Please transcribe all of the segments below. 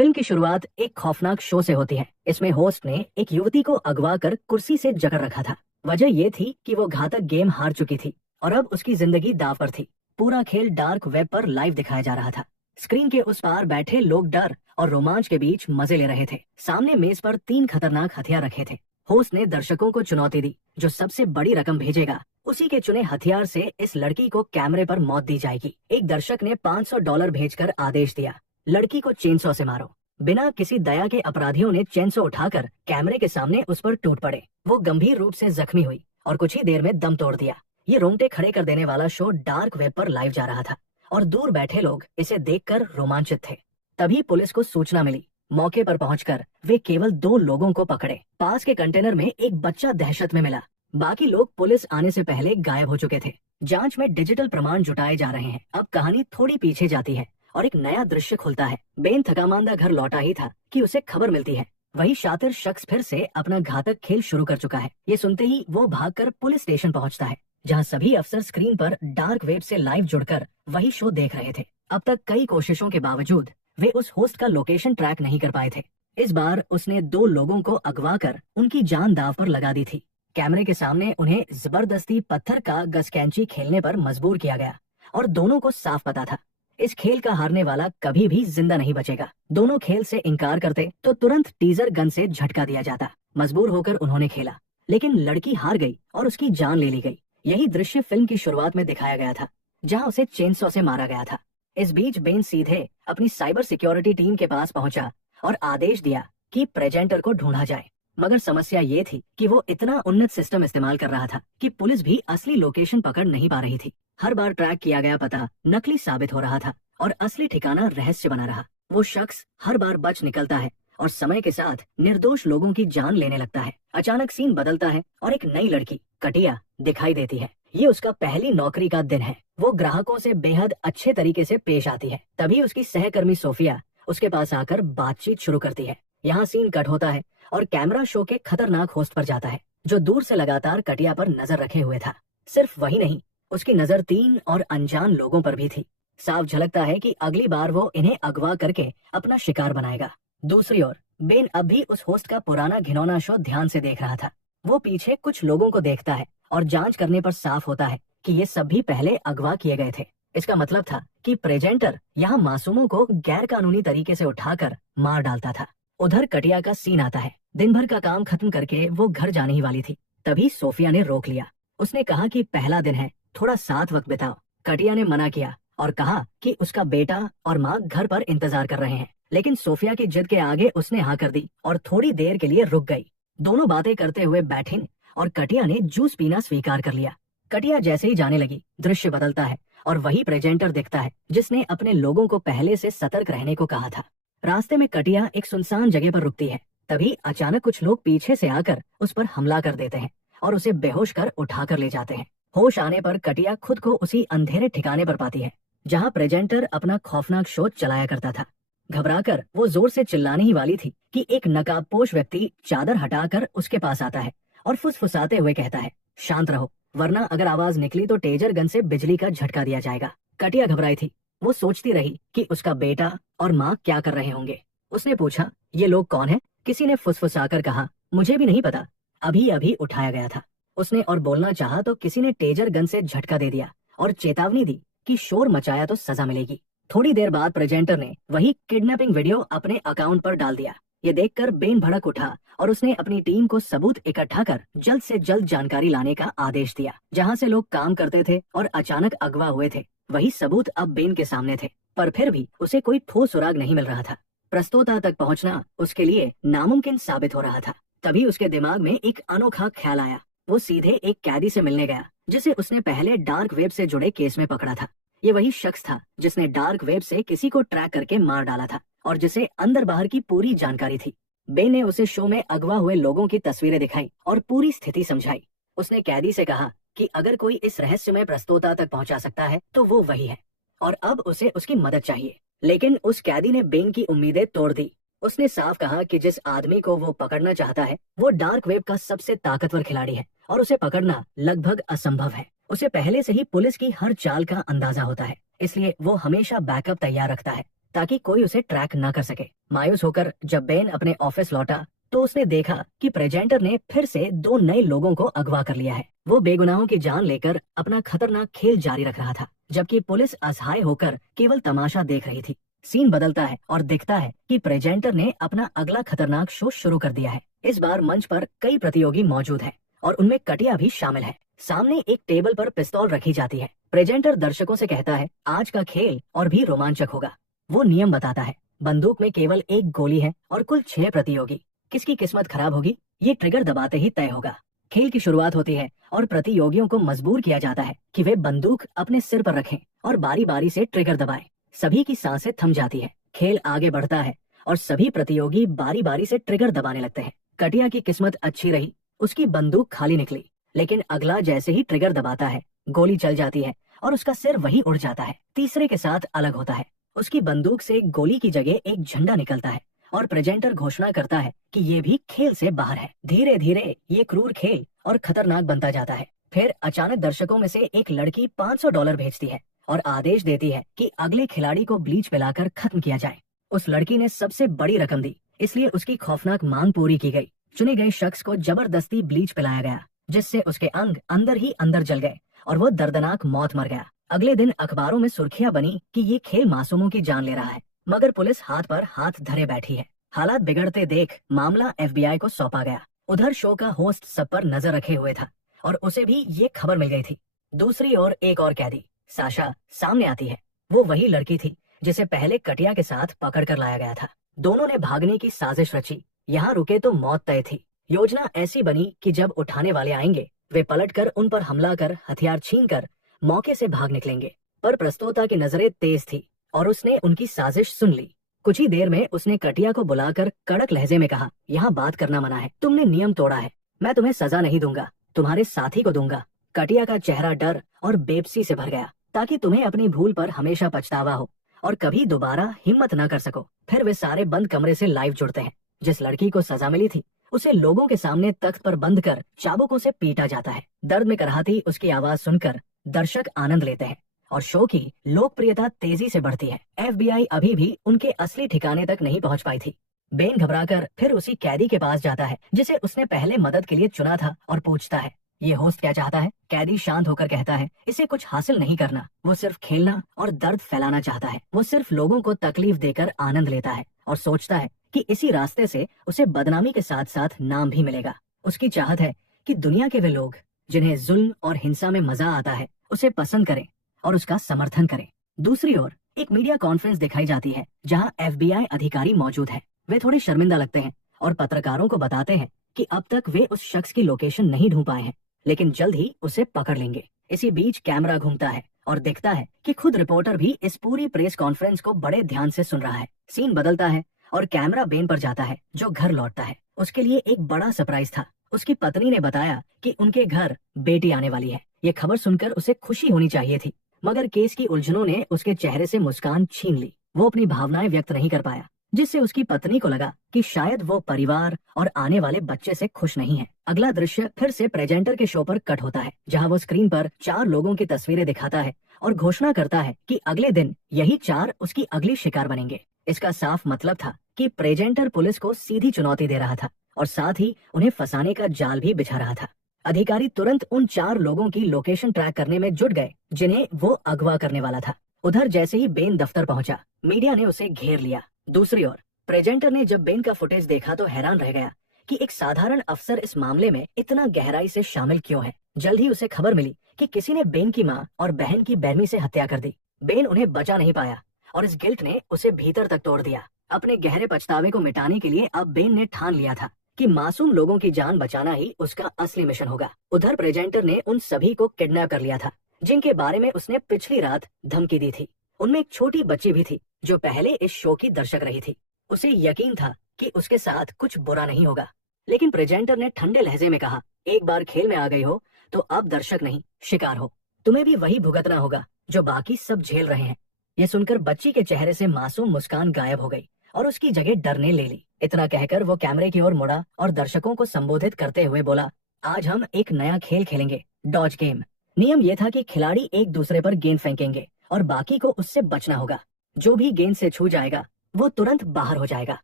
Film की शुरुआत एक खौफनाक शो से होती है। इसमें होस्ट ने एक युवती को अगवा कर कुर्सी से जकड़ रखा था। वजह ये थी कि वो घातक गेम हार चुकी थी और अब उसकी जिंदगी दांव पर थी। पूरा खेल डार्क वेब पर लाइव दिखाया जा रहा था। स्क्रीन के उस पार बैठे लोग डर और रोमांच के बीच मजे ले रहे थे। सामने मेज पर 3 खतरनाक हथियार रखे थे। होस्ट ने दर्शकों को चुनौती दी, जो सबसे बड़ी रकम भेजेगा उसी के चुने हथियार से इस लड़की को कैमरे पर मौत दी जाएगी। एक दर्शक ने $500 भेजकर आदेश दिया, लड़की को चेनसो से मारो। बिना किसी दया के अपराधियों ने चेनसो उठाकर कैमरे के सामने उस पर टूट पड़े। वो गंभीर रूप से जख्मी हुई और कुछ ही देर में दम तोड़ दिया। ये रोंगटे खड़े कर देने वाला शो डार्क वेब पर लाइव जा रहा था और दूर बैठे लोग इसे देखकर रोमांचित थे। तभी पुलिस को सूचना मिली। मौके पर पहुंचकर वे केवल 2 लोगों को पकड़े। पास के कंटेनर में एक बच्चा दहशत में मिला। बाकी लोग पुलिस आने से पहले गायब हो चुके थे। जांच में डिजिटल प्रमाण जुटाए जा रहे हैं। अब कहानी थोड़ी पीछे जाती है और एक नया दृश्य खुलता है। बेन थकामांदा घर लौटा ही था कि उसे खबर मिलती है, वही शातिर शख्स फिर से अपना घातक खेल शुरू कर चुका है। ये सुनते ही वो भागकर पुलिस स्टेशन पहुंचता है, जहां सभी अफसर स्क्रीन पर डार्क वेब से लाइव जुड़कर वही शो देख रहे थे। अब तक कई कोशिशों के बावजूद वे उस होस्ट का लोकेशन ट्रैक नहीं कर पाए थे। इस बार उसने 2 लोगों को अगवा कर उनकी जान दांव पर लगा दी थी। कैमरे के सामने उन्हें जबरदस्ती पत्थर का गसकैंची खेलने पर मजबूर किया गया और दोनों को साफ पता था, इस खेल का हारने वाला कभी भी जिंदा नहीं बचेगा। दोनों खेल से इनकार करते तो तुरंत टीजर गन से झटका दिया जाता। मजबूर होकर उन्होंने खेला, लेकिन लड़की हार गई और उसकी जान ले ली गई। यही दृश्य फिल्म की शुरुआत में दिखाया गया था, जहां उसे चेनसो से मारा गया था। इस बीच बेन सीधे अपनी साइबर सिक्योरिटी टीम के पास पहुंचा और आदेश दिया कि प्रेजेंटर को ढूंढा जाए। मगर समस्या ये थी कि वो इतना उन्नत सिस्टम इस्तेमाल कर रहा था कि पुलिस भी असली लोकेशन पकड़ नहीं पा रही थी। हर बार ट्रैक किया गया पता नकली साबित हो रहा था और असली ठिकाना रहस्य बना रहा। वो शख्स हर बार बच निकलता है और समय के साथ निर्दोष लोगों की जान लेने लगता है। अचानक सीन बदलता है और एक नई लड़की कटिया दिखाई देती है। ये उसका पहली नौकरी का दिन है। वो ग्राहकों से बेहद अच्छे तरीके से पेश आती है। तभी उसकी सहकर्मी सोफिया उसके पास आकर बातचीत शुरू करती है। यहाँ सीन कट होता है और कैमरा शो के खतरनाक होस्ट पर जाता है, जो दूर से लगातार कटिया पर नजर रखे हुए था। सिर्फ वही नहीं, उसकी नजर 3 और अनजान लोगों पर भी थी। साफ झलकता है कि अगली बार वो इन्हें अगवा करके अपना शिकार बनाएगा। दूसरी ओर बेन अब भी उस होस्ट का पुराना घिनौना शो ध्यान से देख रहा था। वो पीछे कुछ लोगों को देखता है और जांच करने पर साफ होता है कि ये सब भी पहले अगवा किए गए थे। इसका मतलब था कि प्रेजेंटर यहाँ मासूमों को गैर कानूनी तरीके से उठाकर मार डालता था। उधर कटिया का सीन आता है। दिन भर का काम खत्म करके वो घर जाने ही वाली थी। तभी सोफिया ने रोक लिया। उसने कहा कि पहला दिन है, थोड़ा साथ वक्त बिताओ। कटिया ने मना किया और कहा कि उसका बेटा और माँ घर पर इंतजार कर रहे हैं। लेकिन सोफिया की जिद के आगे उसने हाँ कर दी और थोड़ी देर के लिए रुक गई। दोनों बातें करते हुए बैठी और कटिया ने जूस पीना स्वीकार कर लिया। कटिया जैसे ही जाने लगी, दृश्य बदलता है और वही प्रेजेंटर दिखता है जिसने अपने लोगों को पहले से सतर्क रहने को कहा था। रास्ते में कटिया एक सुनसान जगह पर रुकती है। तभी अचानक कुछ लोग पीछे से आकर उस पर हमला कर देते हैं और उसे बेहोश कर उठाकर ले जाते हैं। होश आने पर कटिया खुद को उसी अंधेरे ठिकाने पर पाती है जहां प्रेजेंटर अपना खौफनाक शो चलाया करता था। घबराकर वो जोर से चिल्लाने ही वाली थी कि एक नकाबपोश व्यक्ति चादर हटाकर उसके पास आता है और फुसफुसाते हुए कहता है, शांत रहो, वरना अगर आवाज निकली तो टेजर गन से बिजली का झटका दिया जाएगा। कटिया घबराई थी। वो सोचती रही कि उसका बेटा और माँ क्या कर रहे होंगे। उसने पूछा, ये लोग कौन हैं? किसी ने फुसफुसाकर कहा, मुझे भी नहीं पता, अभी अभी उठाया गया था। उसने और बोलना चाहा तो किसी ने टेजर गन से झटका दे दिया और चेतावनी दी कि शोर मचाया तो सजा मिलेगी। थोड़ी देर बाद प्रेजेंटर ने वही किडनैपिंग वीडियो अपने अकाउंट पर डाल दिया। ये देखकर बेन भड़क उठा और उसने अपनी टीम को सबूत इकट्ठा कर जल्द से जल्द जानकारी लाने का आदेश दिया। जहां से लोग काम करते थे और अचानक अगवा हुए थे, वही सबूत अब बेन के सामने थे, पर फिर भी उसे कोई ठोस सुराग नहीं मिल रहा था। प्रस्तोता तक पहुंचना उसके लिए नामुमकिन साबित हो रहा था। तभी उसके दिमाग में एक अनोखा ख्याल आया। वो सीधे एक कैदी से मिलने गया जिसे उसने पहले डार्क वेब से जुड़े केस में पकड़ा था। ये वही शख्स था जिसने डार्क वेब से किसी को ट्रैक करके मार डाला था और जिसे अंदर बाहर की पूरी जानकारी थी। बेन ने उसे शो में अगवा हुए लोगों की तस्वीरें दिखाई और पूरी स्थिति समझाई। उसने कैदी से कहा कि अगर कोई इस रहस्यमय प्रस्तोता तक पहुंचा सकता है तो वो वही है और अब उसे उसकी मदद चाहिए। लेकिन उस कैदी ने बेन की उम्मीदें तोड़ दी। उसने साफ कहा कि जिस आदमी को वो पकड़ना चाहता है वो डार्क वेब का सबसे ताकतवर खिलाड़ी है और उसे पकड़ना लगभग असंभव है। उसे पहले से ही पुलिस की हर चाल का अंदाजा होता है, इसलिए वो हमेशा बैकअप तैयार रखता है। ताकि कोई उसे ट्रैक न कर सके। मायूस होकर जब बेन अपने ऑफिस लौटा तो उसने देखा कि प्रेजेंटर ने फिर से 2 नए लोगों को अगवा कर लिया है। वो बेगुनाहों की जान लेकर अपना खतरनाक खेल जारी रख रहा था, जबकि पुलिस असहाय होकर केवल तमाशा देख रही थी। सीन बदलता है और दिखता है कि प्रेजेंटर ने अपना अगला खतरनाक शो शुरू कर दिया है। इस बार मंच पर कई प्रतियोगी मौजूद हैं और उनमें कटिया भी शामिल है। सामने एक टेबल पर पिस्तौल रखी जाती है। प्रेजेंटर दर्शकों से कहता है, आज का खेल और भी रोमांचक होगा। वो नियम बताता है, बंदूक में केवल 1 गोली है और कुल 6 प्रतियोगी। किसकी किस्मत खराब होगी ये ट्रिगर दबाते ही तय होगा। खेल की शुरुआत होती है और प्रतियोगियों को मजबूर किया जाता है कि वे बंदूक अपने सिर पर रखें और बारी बारी से ट्रिगर दबाएं। सभी की सांसें थम जाती है। खेल आगे बढ़ता है और सभी प्रतियोगी बारी बारी से ट्रिगर दबाने लगते हैं। कटिया की किस्मत अच्छी रही, उसकी बंदूक खाली निकली, लेकिन अगला जैसे ही ट्रिगर दबाता है गोली चल जाती है और उसका सिर वही उड़ जाता है। तीसरे के साथ अलग होता है, उसकी बंदूक से गोली की जगह एक झंडा निकलता है और प्रेजेंटर घोषणा करता है कि ये भी खेल से बाहर है। धीरे धीरे ये क्रूर खेल और खतरनाक बनता जाता है। फिर अचानक दर्शकों में से एक लड़की $500 भेजती है और आदेश देती है कि अगले खिलाड़ी को ब्लीच पिलाकर खत्म किया जाए। उस लड़की ने सबसे बड़ी रकम दी, इसलिए उसकी खौफनाक मांग पूरी की गई। चुने गए शख्स को जबरदस्ती ब्लीच पिलाया गया, जिससे उसके अंग अंदर ही अंदर जल गए और वो दर्दनाक मौत मर गया। अगले दिन अखबारों में सुर्खियां बनी कि ये खेल मासूमों की जान ले रहा है, मगर पुलिस हाथ पर हाथ धरे बैठी है। हालात बिगड़ते देख मामला FBI को सौंपा गया। उधर शो का होस्ट सब पर नजर रखे हुए था और उसे भी ये खबर मिल गई थी। दूसरी ओर एक और कैदी साशा सामने आती है। वो वही लड़की थी जिसे पहले कटिया के साथ पकड़ कर लाया गया था। दोनों ने भागने की साजिश रची। यहाँ रुके तो मौत तय थी। योजना ऐसी बनी कि जब उठाने वाले आएंगे वे पलटकर उन पर हमला कर हथियार छीनकर मौके से भाग निकलेंगे। पर प्रस्तोता की नजरें तेज थी और उसने उनकी साजिश सुन ली। कुछ ही देर में उसने कटिया को बुलाकर कड़क लहजे में कहा, यहाँ बात करना मना है, तुमने नियम तोड़ा है, मैं तुम्हें सजा नहीं दूंगा, तुम्हारे साथी को दूंगा। कटिया का चेहरा डर और बेबसी से भर गया, ताकि तुम्हें अपनी भूल पर हमेशा पछतावा हो और कभी दोबारा हिम्मत न कर सको। फिर वे सारे बंद कमरे से लाइव जुड़ते हैं। जिस लड़की को सजा मिली थी उसे लोगों के सामने तख्त पर बंद कर चाबुकों से पीटा जाता है। दर्द में कराहती उसकी आवाज सुनकर दर्शक आनंद लेते हैं और शो की लोकप्रियता तेजी से बढ़ती है। FBI अभी भी उनके असली ठिकाने तक नहीं पहुंच पाई थी। बेन घबराकर फिर उसी कैदी के पास जाता है जिसे उसने पहले मदद के लिए चुना था और पूछता है, ये होस्ट क्या चाहता है? कैदी शांत होकर कहता है, इसे कुछ हासिल नहीं करना, वो सिर्फ खेलना और दर्द फैलाना चाहता है। वो सिर्फ लोगों को तकलीफ देकर आनंद लेता है और सोचता है कि इसी रास्ते से उसे बदनामी के साथ साथ नाम भी मिलेगा। उसकी चाहत है कि दुनिया के वे लोग जिन्हें जुल्म और हिंसा में मजा आता है उसे पसंद करें और उसका समर्थन करें। दूसरी ओर एक मीडिया कॉन्फ्रेंस दिखाई जाती है जहां FBI अधिकारी मौजूद हैं। वे थोड़े शर्मिंदा लगते हैं और पत्रकारों को बताते हैं कि अब तक वे उस शख्स की लोकेशन नहीं ढूंढ पाए हैं, लेकिन जल्द ही उसे पकड़ लेंगे। इसी बीच कैमरा घूमता है और दिखता है कि खुद रिपोर्टर भी इस पूरी प्रेस कॉन्फ्रेंस को बड़े ध्यान से सुन रहा है। सीन बदलता है और कैमरा बेन पर जाता है जो घर लौटता है। उसके लिए एक बड़ा सरप्राइज था। उसकी पत्नी ने बताया कि उनके घर बेटी आने वाली है। ये खबर सुनकर उसे खुशी होनी चाहिए थी, मगर केस की उलझनों ने उसके चेहरे से मुस्कान छीन ली। वो अपनी भावनाएं व्यक्त नहीं कर पाया, जिससे उसकी पत्नी को लगा कि शायद वो परिवार और आने वाले बच्चे से खुश नहीं है। अगला दृश्य फिर से प्रेजेंटर के शो पर कट होता है, जहां वो स्क्रीन पर 4 लोगों की तस्वीरें दिखाता है और घोषणा करता है कि अगले दिन यही 4 उसकी अगली शिकार बनेंगे। इसका साफ मतलब था कि प्रेजेंटर पुलिस को सीधी चुनौती दे रहा था और साथ ही उन्हें फंसाने का जाल भी बिछा रहा था। अधिकारी तुरंत उन 4 लोगों की लोकेशन ट्रैक करने में जुट गए जिन्हें वो अगवा करने वाला था। उधर जैसे ही बेन दफ्तर पहुंचा, मीडिया ने उसे घेर लिया। दूसरी ओर प्रेजेंटर ने जब बेन का फुटेज देखा तो हैरान रह गया कि एक साधारण अफसर इस मामले में इतना गहराई से शामिल क्यों है। जल्द ही उसे खबर मिली कि किसी ने बेन की माँ और बहन की बेरहमी से हत्या कर दी। बेन उन्हें बचा नहीं पाया और इस गिल्ट ने उसे भीतर तक तोड़ दिया। अपने गहरे पछतावे को मिटाने के लिए अब बेन ने ठान लिया था कि मासूम लोगों की जान बचाना ही उसका असली मिशन होगा। उधर प्रेजेंटर ने उन सभी को किडनैप कर लिया था जिनके बारे में उसने पिछली रात धमकी दी थी। उनमें एक छोटी बच्ची भी थी जो पहले इस शो की दर्शक रही थी। उसे यकीन था कि उसके साथ कुछ बुरा नहीं होगा, लेकिन प्रेजेंटर ने ठंडे लहजे में कहा, एक बार खेल में आ गई हो तो अब दर्शक नहीं शिकार हो। तुम्हें भी वही भुगतना होगा जो बाकी सब झेल रहे हैं। ये सुनकर बच्ची के चेहरे से मासूम मुस्कान गायब हो गई और उसकी जगह डर ने ले ली। इतना कहकर वो कैमरे की ओर मुड़ा और दर्शकों को संबोधित करते हुए बोला, आज हम एक नया खेल खेलेंगे, डॉज गेम। नियम ये था कि खिलाड़ी एक दूसरे पर गेंद फेंकेंगे और बाकी को उससे बचना होगा। जो भी गेंद से छू जाएगा वो तुरंत बाहर हो जाएगा।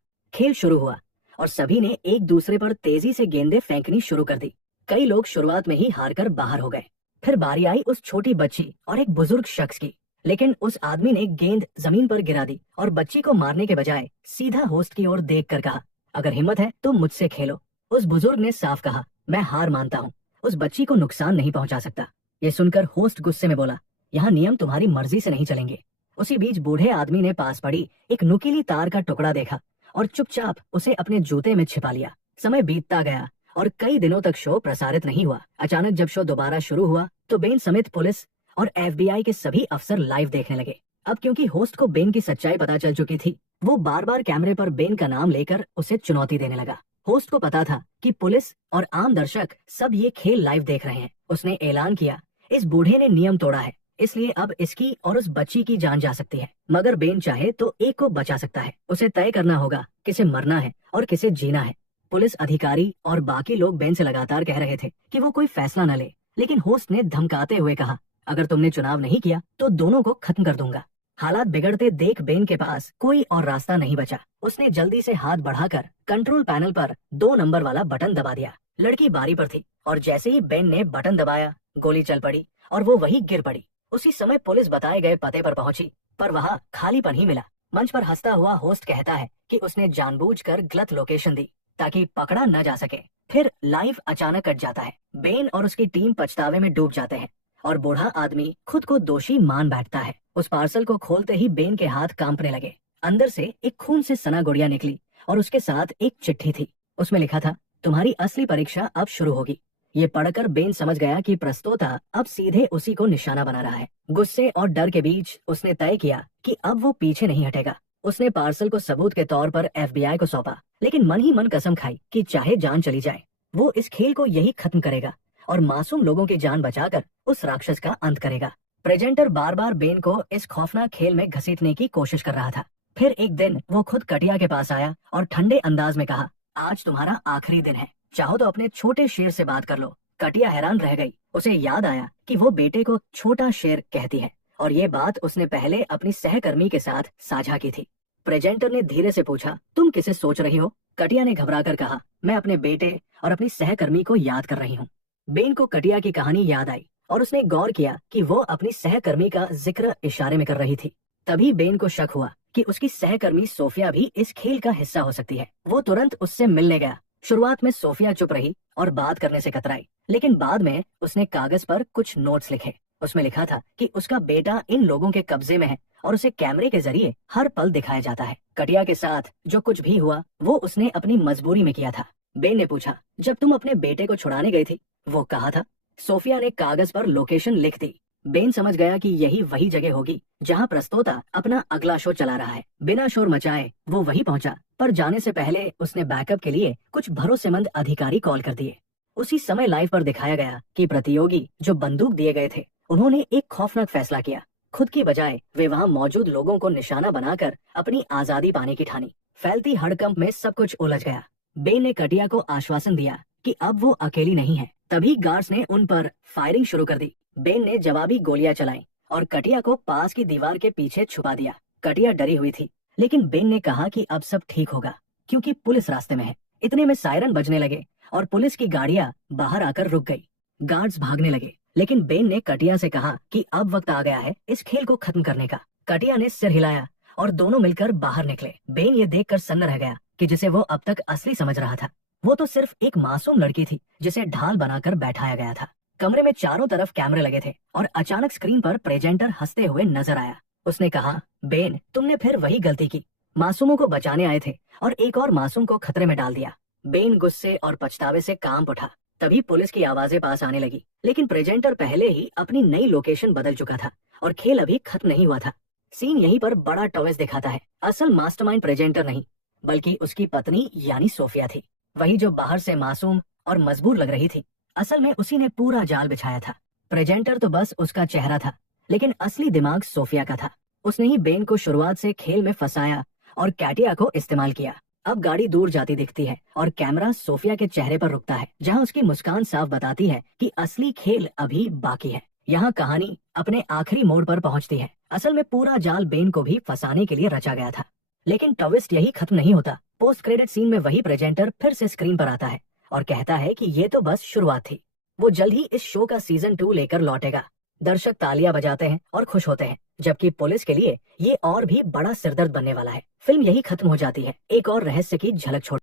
खेल शुरू हुआ और सभी ने एक दूसरे पर तेजी से गेंदें फेंकनी शुरू कर दी। कई लोग शुरुआत में ही हारकर बाहर हो गए। फिर बारी आई उस छोटी बच्ची और एक बुजुर्ग शख्स की, लेकिन उस आदमी ने गेंद जमीन पर गिरा दी और बच्ची को मारने के बजाय सीधा होस्ट की ओर देखकर कहा, अगर हिम्मत है तो मुझसे खेलो। उस बुजुर्ग ने साफ कहा, मैं हार मानता हूँ, उस बच्ची को नुकसान नहीं पहुंचा सकता। ये सुनकर होस्ट गुस्से में बोला, यहाँ नियम तुम्हारी मर्जी से नहीं चलेंगे। उसी बीच बूढ़े आदमी ने पास पड़ी एक नुकीली तार का टुकड़ा देखा और चुपचाप उसे अपने जूते में छिपा लिया। समय बीतता गया और कई दिनों तक शो प्रसारित नहीं हुआ। अचानक जब शो दोबारा शुरू हुआ तो बेन समेत पुलिस और FBI के सभी अफसर लाइव देखने लगे। अब क्योंकि होस्ट को बेन की सच्चाई पता चल चुकी थी, वो बार बार कैमरे पर बेन का नाम लेकर उसे चुनौती देने लगा। होस्ट को पता था कि पुलिस और आम दर्शक सब ये खेल लाइव देख रहे हैं। उसने ऐलान किया, इस बूढ़े ने नियम तोड़ा है, इसलिए अब इसकी और उस बच्ची की जान जा सकती है। मगर बेन चाहे तो एक को बचा सकता है। उसे तय करना होगा किसे मरना है और किसे जीना है। पुलिस अधिकारी और बाकी लोग बेन से लगातार कह रहे थे कि वो कोई फैसला न ले, लेकिन होस्ट ने धमकाते हुए कहा, अगर तुमने चुनाव नहीं किया तो दोनों को खत्म कर दूंगा। हालात बिगड़ते देख बेन के पास कोई और रास्ता नहीं बचा। उसने जल्दी से हाथ बढ़ाकर कंट्रोल पैनल पर 2 नंबर वाला बटन दबा दिया। लड़की बारी पर थी और जैसे ही बेन ने बटन दबाया, गोली चल पड़ी और वो वहीं गिर पड़ी। उसी समय पुलिस बताए गए पते पर पहुंची, पर वहाँ खालीपन ही मिला। मंच पर हंसता हुआ होस्ट कहता है कि उसने जानबूझकर गलत लोकेशन दी ताकि पकड़ा न जा सके। फिर लाइव अचानक कट जाता है। बेन और उसकी टीम पछतावे में डूब जाते हैं और बूढ़ा आदमी खुद को दोषी मान बैठता है। उस पार्सल को खोलते ही बेन के हाथ कांपने लगे। अंदर से एक खून से सना गुड़िया निकली और उसके साथ एक चिट्ठी थी। उसमें लिखा था, तुम्हारी असली परीक्षा अब शुरू होगी। ये पढ़कर बेन समझ गया कि प्रस्तोता अब सीधे उसी को निशाना बना रहा है। गुस्से और डर के बीच उसने तय किया कि अब वो पीछे नहीं हटेगा। उसने पार्सल को सबूत के तौर पर FBI को सौंपा, लेकिन मन ही मन कसम खाई कि चाहे जान चली जाए वो इस खेल को यही खत्म करेगा और मासूम लोगों की जान बचाकर उस राक्षस का अंत करेगा। प्रेजेंटर बार बार बेन को इस खौफनाक खेल में घसीटने की कोशिश कर रहा था। फिर एक दिन वो खुद कटिया के पास आया और ठंडे अंदाज में कहा, आज तुम्हारा आखिरी दिन है, चाहो तो अपने छोटे शेर से बात कर लो। कटिया हैरान रह गई। उसे याद आया कि वो बेटे को छोटा शेर कहती है और ये बात उसने पहले अपनी सहकर्मी के साथ साझा की थी। प्रेजेंटर ने धीरे से पूछा, तुम किसे सोच रही हो? कटिया ने घबराकर कहा, मैं अपने बेटे और अपनी सहकर्मी को याद कर रही हूँ। बेन को कटिया की कहानी याद आई और उसने गौर किया कि वो अपनी सहकर्मी का जिक्र इशारे में कर रही थी। तभी बेन को शक हुआ कि उसकी सहकर्मी सोफिया भी इस खेल का हिस्सा हो सकती है। वो तुरंत उससे मिलने गया। शुरुआत में सोफिया चुप रही और बात करने से कतराई, लेकिन बाद में उसने कागज पर कुछ नोट्स लिखे। उसमें लिखा था कि उसका बेटा इन लोगों के कब्जे में है और उसे कैमरे के जरिए हर पल दिखाया जाता है। कटिया के साथ जो कुछ भी हुआ वो उसने अपनी मजबूरी में किया था। बेन ने पूछा, जब तुम अपने बेटे को छुड़ाने गई थी वो कहा था? सोफिया ने कागज पर लोकेशन लिख दी। बेन समझ गया कि यही वही जगह होगी जहां प्रस्तोता अपना अगला शो चला रहा है। बिना शोर मचाए वो वहीं पहुंचा, पर जाने से पहले उसने बैकअप के लिए कुछ भरोसेमंद अधिकारी कॉल कर दिए। उसी समय लाइव पर दिखाया गया कि प्रतियोगी जो बंदूक दिए गए थे उन्होंने एक खौफनाक फैसला किया। खुद की बजाय वे वहां मौजूद लोगों को निशाना बनाकर अपनी आजादी पाने की ठानी। फैलती हड़कंप में सब कुछ उलझ गया। बेन ने कटिया को आश्वासन दिया कि अब वो अकेली नहीं है। तभी गार्ड्स ने उन पर फायरिंग शुरू कर दी। बेन ने जवाबी गोलियां चलाई और कटिया को पास की दीवार के पीछे छुपा दिया। कटिया डरी हुई थी, लेकिन बेन ने कहा कि अब सब ठीक होगा क्योंकि पुलिस रास्ते में है। इतने में सायरन बजने लगे और पुलिस की गाड़ियां बाहर आकर रुक गई। गार्ड्स भागने लगे, लेकिन बेन ने कटिया से कहा कि अब वक्त आ गया है इस खेल को खत्म करने का। कटिया ने सिर हिलाया और दोनों मिलकर बाहर निकले। बेन ये देखकर सन्न रह गया कि जिसे वो अब तक असली समझ रहा था वो तो सिर्फ एक मासूम लड़की थी जिसे ढाल बनाकर बैठाया गया था। कमरे में चारों तरफ कैमरे लगे थे और अचानक स्क्रीन पर प्रेजेंटर हंसते हुए नजर आया। उसने कहा, बेन तुमने फिर वही गलती की। मासूमों को बचाने आए थे और एक और मासूम को खतरे में डाल दिया। बेन गुस्से और पछतावे से कांप उठा। तभी पुलिस की आवाजें पास आने लगी, लेकिन प्रेजेंटर पहले ही अपनी नई लोकेशन बदल चुका था और खेल अभी खत्म नहीं हुआ था। सीन यहीं पर बड़ा ट्विस्ट दिखाता है। असल मास्टरमाइंड प्रेजेंटर नहीं बल्कि उसकी पत्नी यानी सोफिया थी। वही जो बाहर से मासूम और मजबूर लग रही थी, असल में उसी ने पूरा जाल बिछाया था। प्रेजेंटर तो बस उसका चेहरा था, लेकिन असली दिमाग सोफिया का था। उसने ही बेन को शुरुआत से खेल में फंसाया और कैटिया को इस्तेमाल किया। अब गाड़ी दूर जाती दिखती है और कैमरा सोफिया के चेहरे पर रुकता है, जहां उसकी मुस्कान साफ बताती है कि असली खेल अभी बाकी है। यहाँ कहानी अपने आखिरी मोड़ पर पहुंचती है असल में पूरा जाल बेन को भी फंसाने के लिए रचा गया था। लेकिन ट्विस्ट यही खत्म नहीं होता। पोस्ट क्रेडिट सीन में वही प्रेजेंटर फिर से स्क्रीन पर आता है और कहता है कि ये तो बस शुरुआत थी, वो जल्द ही इस शो का सीजन 2 लेकर लौटेगा। दर्शक तालियां बजाते हैं और खुश होते हैं, जबकि पुलिस के लिए ये और भी बड़ा सिरदर्द बनने वाला है। फिल्म यही खत्म हो जाती है। एक और रहस्य की झलक छोड़